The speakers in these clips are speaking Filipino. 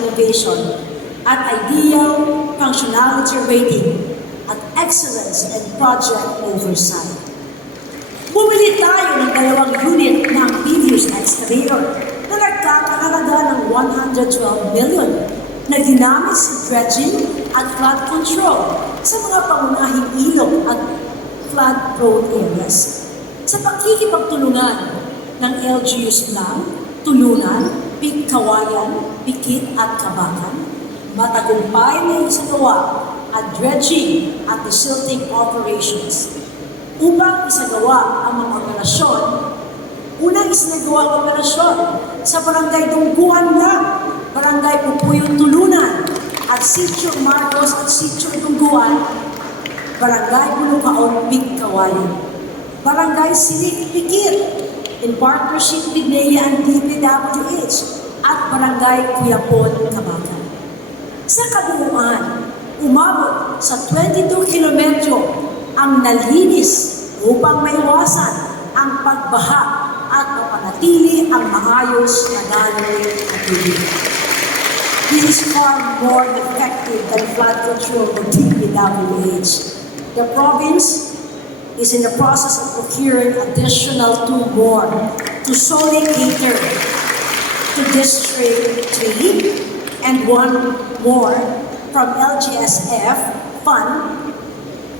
innovation at ideal functionality rating at excellence and project oversight. Bumili tayo ng 2 unit ng previous excavator na nagkakahalaga ng 112 million na ginamit sa dredging at flood control sa mga pangunahing ilog at flood-prone areas. Sa pakikipagtulungan ng LGUs lang, Tulunan, Pigkawayan, Pikit at Kabakan, matagumpay na isagawa at dredging at desilting operations. Upang isagawa ang mga operasyon, unang isinagawa ang operasyon sa Barangay Dungguan lang, Barangay Pupuyong Tulunan, at Sitio Marcos at Sitio Dungguan, Barangay Bulucaon, Pigkawayan, Barangay Silik, Pikit, in partnership with NEA and DPWH, at Barangay Cuyapon, Kabakan. Sa kabuuan, umabot sa 22 kilometro ang nalinis upang maiwasan ang pagbaha at mapanatili ang maayos na daloy at tubig. This is far more effective than flood control of DPWH. The province is in the process of procuring additional 2 more to solely cater to District 3 and 1 more from LGSF Fund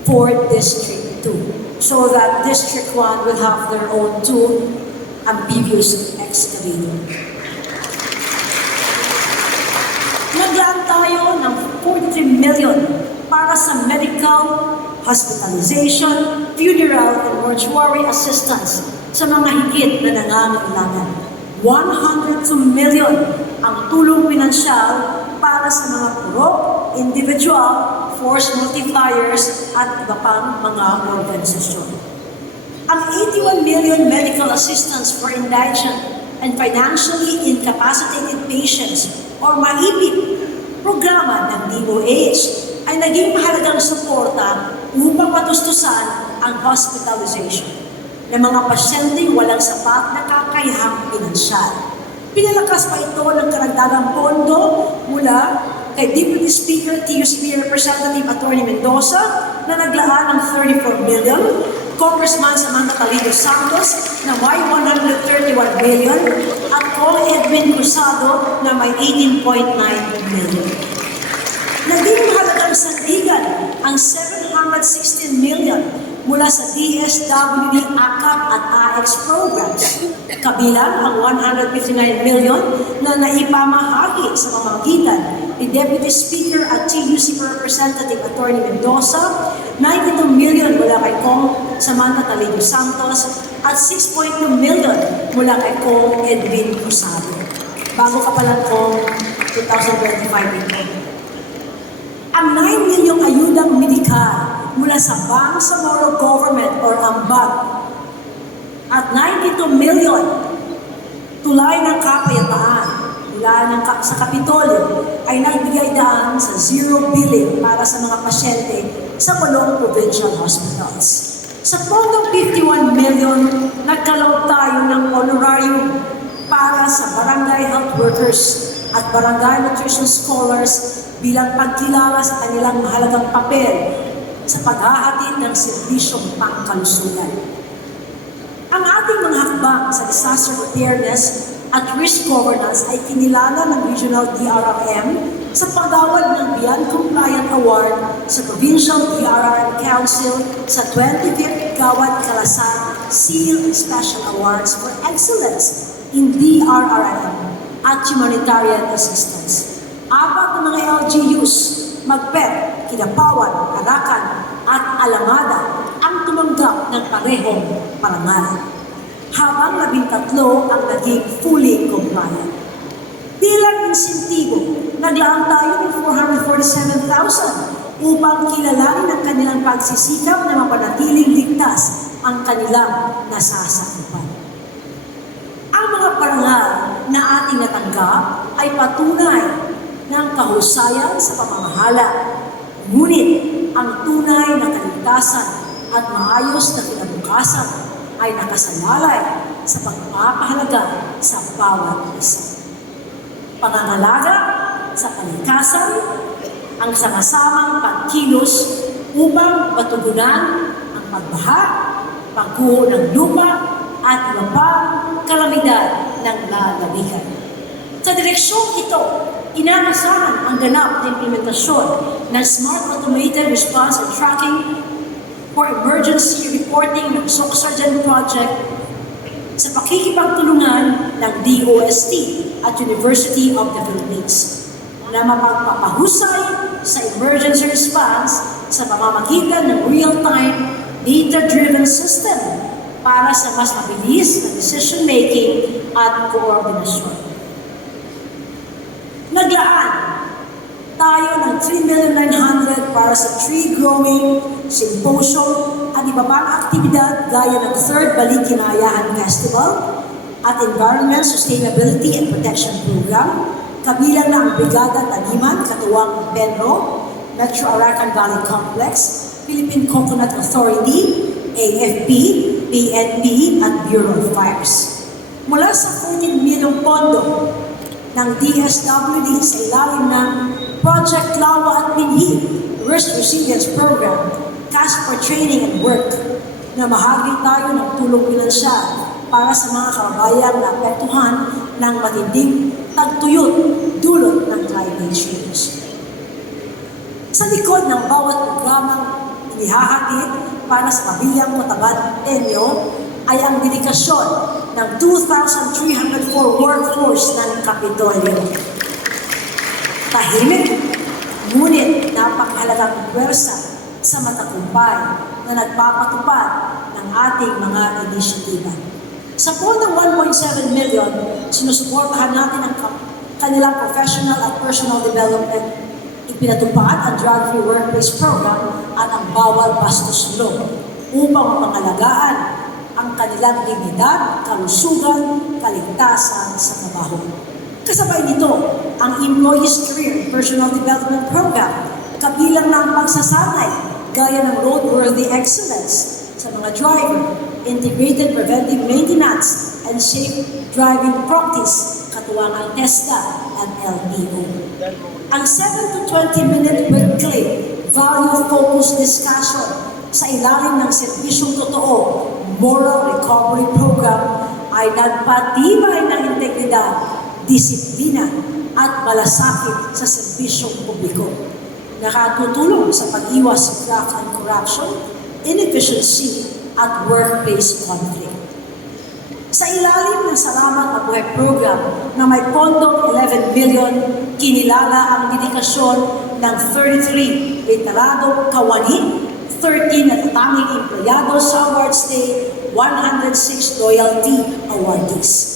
for District 2, so that District 1 will have their own 2 amphibious excavator. Naglaan tayo ng 43 million para sa medical, hospitalization, funeral, and mortuary assistance sa mga higit na nangangailangan. 102 million ang tulong pinansyal para sa mga purok, individual, force multipliers, at iba pang mga organisasyon. Ang 81 million medical assistance for indigent and financially incapacitated patients or MAIPIP programa ng DOH ay naging mahalagang suporta upang matustusan ang hospitalization ng mga pasyenteng walang sapat na kakayahang pinansyal. Pinalakas pa ito ng karagdagang pondo mula kay Deputy Speaker TUSP Representative Atty. Mendoza na naglaan ng 34 million, Congressman Samantha Talino Santos na may 131 million, at Col. Edwin Cruzado na may 18.9 million. Naging mahalagang sandigan ang 716 million mula sa DSWD AKAP at AX programs, kabilang ang 159 million na naipamahagi sa pamamagitan ni Deputy Speaker at TUC Representative Atty. Mendoza, 92 million mula kay Cong Samantha Talino Santos, at 6.2 million mula kay Cong Edwin Cruzado. Bago ka palang Cong 2025 ito. Ang 9 milyong ayudang medikal mula sa Bangsamoro Government or AMBAG at 92 million tulay ng kapayapaan mula sa Kapitolyo ay nagbigay daan sa zero billing para sa mga pasyente sa 8 provincial hospitals. Sa pondong 51 million, nagkalaw tayo ng honorarium para sa barangay health workers at barangay nutrition scholars bilang pagkilala sa kanilang mahalagang papel sa paghahatid ng serbisyong pangkalusugan. Ang ating mga hakbang sa disaster preparedness at risk governance ay kinilala ng Regional DRRM sa pag-award ng Beyond Compliant Award sa Provincial DRRM Council sa 25th Gawad Kalasan Seal Special Awards for Excellence in DRRM at Humanitarian Assistance. Apat na mga LGUs, Magpet, Kidapawan, Arakan, at Alamada ang tumanggap ng parehong parangal, habang 13 ang naging fully compliant. Bilang insentibo, naglaan tayo ng 447,000 upang kilalanin ang kanilang pagsisikap na mapanatiling ligtas ang kanilang nasasakupan. Ang mga parangal na ating natanggap ay patunay ng kahusayan sa pamamahala, ngunit ang tunay na kaligtasan at maayos na kinabukasan ay nakasalalay sa pagpapahalaga sa bawat isa. Pangangalaga sa kalikasan, ang sama-samang pagkilos upang matugunan ang pagbaha, pagguho ng lupa, at iba pang kalamidad ng lalawigan. Sa direksyong ito, inaasahan ang ganap na implementasyon ng Smart Automated Response and Tracking for Emergency Reporting ng SOCSARGEN Project sa pakikipagtulungan ng DOST at University of the Philippines na mapagpapahusay sa emergency response sa pamamagitan ng real-time data-driven system para sa mas mabilis na decision-making at koordinasyon. Naglaan tayo ng 3,900,000 para sa tree growing, symposium at iba pang aktibidad gaya ng 3rd Balik-Kinayahan Festival at Environment Sustainability and Protection Program, kabilang na ang Brigada Taniman, katuwang Penro, Metro Arakan Valley Complex, Philippine Coconut Authority, AFP, PNP at Bureau of Fires. Mula sa 14 milyong pondo ng DSWD sa ilalim ng Project Lawa at Binhi Risk Resilience Program, Cash for Training and Work, na mahagi tayo ng tulong pinansyal para sa mga kababayang naapektuhan ng matinding tagtuyot dulot ng climate change. Sa likod ng bawat programang inihahatid para sa kabilang Cotabato Tenyo ay ang dedikasyon ng 2,304 workforce ng Kapitolyo. Tahimik, ngunit napakahalagang pwersa sa matagumpay na nagpapatupad ng ating mga inisyatiba. Sa pool ng 1.7 million, sinusuportahan natin ang kanilang professional at personal development. Ipinatupad ang drug-free workplace program at ang bawal bastos law upang mapangalagaan ang kanilang dignidad, kalusugan, kaligtasan sa trabaho. Kasabay nito, ang Employees Career and Personal Development Program, kabilang ng pagsasanay gaya ng roadworthy excellence sa mga driver, integrated preventive maintenance, and safe driving practice, katuwang ang TESDA at LTO. Ang 7 to 20-minute weekly value-focused discussion sa ilalim ng serbisyong totoo, Moral Recovery Program, ay nagpatibay ng integridad, disiplina at malasakit sa serbisyong publiko. Nakatutulong sa pag-iwas sa graft and corruption, inefficiency at workplace conflict. Sa ilalim ng Salamat na Buhay Program na may pondong 11 billion, kinilala ang dedikasyon ng 33 literadong kawani, 13 natatanging empleyado sa Awards Day, 106 loyalty awardees.